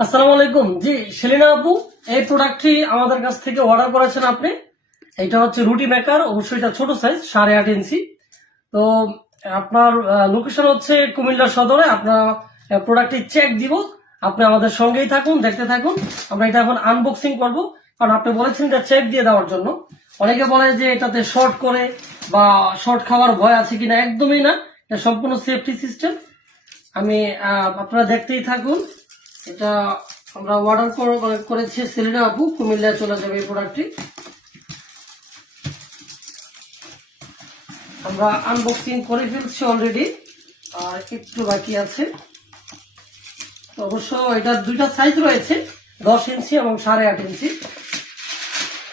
আসসালামু আলাইকুম। জি সেলিনা আপু, এই প্রোডাক্টটি আমাদের কাছ থেকে অর্ডার করেছেন আপনি। এটা হচ্ছে রুটি মেকার, অবশ্যই এটা ছোট সাইজ 8.5 ইঞ্চি। তো আপনার লোকেশন হচ্ছে কুমিল্লা সদরে। আপনার প্রোডাক্টটি চেক দিব, আপনি আমাদের সঙ্গেই থাকুন, দেখতে থাকুন। আমরা এটা এখন আনবক্সিং করব, কারণ আপনি বলেছেন এটা চেক দিয়ে দেওয়ার জন্য। অনেকে বলে যে এটাতে শর্ট করে বা শর্ট খাওয়ার ভয় আছে কিনা, একদমই না। এটা সম্পূর্ণ সেফটি সিস্টেম। আমি আপনারা দেখতেই থাকুন। এটা আমরা অর্ডার করেছি সেলিনা আপু, কুমিল্লায় চলে যাবে এই প্রোডাক্টটি। আমরা আনবক্সিং করে ফেলছি অলরেডি, আর একটু বাকি আছে। তো অবশ্য এটার দুইটা সাইজ রয়েছে, 10 ইঞ্চি এবং 8.5 ইঞ্চি।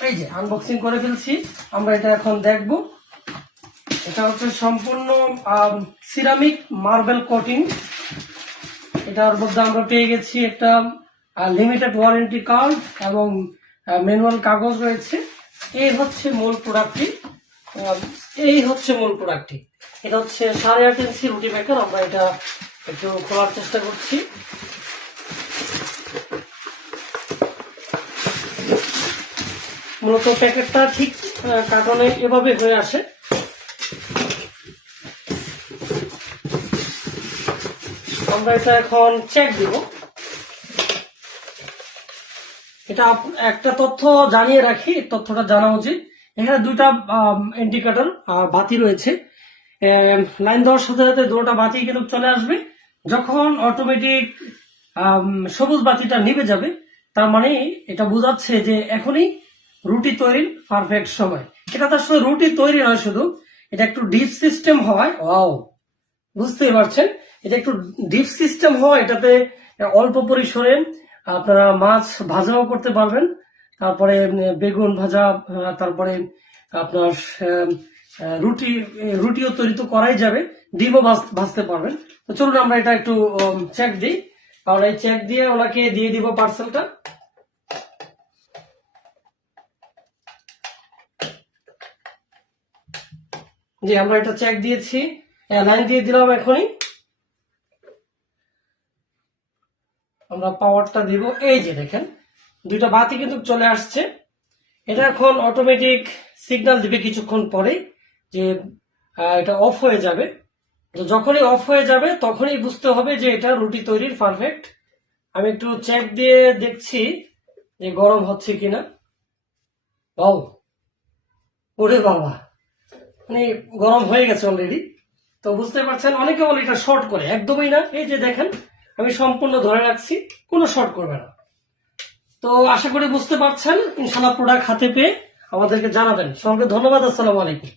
এই যে আনবক্সিং করে ফেলছি, আমরা এটা এখন দেখব। এটা হচ্ছে সম্পূর্ণ সিরামিক মার্বেল কোটিং। এটার মধ্যে আমরা পেয়ে গেছি একটা লিমিটেড ওয়ারেন্টি কার্ড এবং ম্যানুয়াল কাগজ রয়েছে। এই হচ্ছে মূল প্রোডাক্টটি। এটা হচ্ছে 8.5 ইঞ্চি রুটি মেকার। আমরা এটা একটু খোলার চেষ্টা করছি। মূলত প্যাকেটটা ঠিক কার্টনে এভাবে হয়ে আসে। আমরা এটা এখন চেক দিব। এটা একটা তথ্য জানিয়ে রাখি, তথ্যটা জানা উচিত। এখানে দুইটা ইন্ডিকেটর বাতি রয়েছে। লাইন দেওয়ার সাথে সাথে দুটো বাতি কিন্তু চলে আসবে। যখন অটোমেটিক সবুজ বাতিটা নিভে যাবে, তার মানে এটা বোঝাচ্ছে যে এখনই রুটি তৈরির পারফেক্ট সময়। এটা তো আসলে রুটি তৈরি নয় শুধু, এটা একটু ডিপ সিস্টেম হয়। ওয়াও, বুঝতেই পারছেন, এটা একটু ডিপ সিস্টেম হয়। এটাতে অল্প পরিসরে আপনারা মাছ ভাজাও করতে পারবেন, তারপরে বেগুন ভাজা, তারপরে আপনার রুটিও তৈরি তো করাই যাবে, ডিমও ভাজতে পারবেন। তো চলুন আমরা এটা একটু চেক দিই, কারণ এই চেক দিয়ে ওনাকে দিয়ে দিব পার্সেলটা। জি, আমরা এটা চেক দিয়েছি, লাইন দিয়ে দিলাম। এখনই আমরা পাওয়ারটা দিব। এই যে দেখেন, দুইটা বাতি কিন্তু চলে আসছে। এটা এখন অটোমেটিক সিগন্যাল দিবে কিছুক্ষণ পরে যে এটা অফ হয়ে যাবে। তো যখনই অফ হয়ে যাবে তখনই বুঝতে হবে যে এটা রুটি তৈরির পারফেক্ট। আমি একটু চেক দিয়ে দেখছি যে গরম হচ্ছে কিনা। ও, ওরে বাবা, মানে গরম হয়ে গেছে অলরেডি। তো বুঝতে পারছেন, অনেকে বলে এটা শর্ট করে, একদমই না। এই যে দেখেন, আমি সম্পূর্ণ ধরে রাখছি, কোনো শর্ট করবে না। তো আশা করি বুঝতে পারছেন। ইনশাল্লাহ প্রোডাক্ট হাতে পেয়ে আমাদেরকে জানাবেন। সবাইকে ধন্যবাদ। আসসালামু আলাইকুম।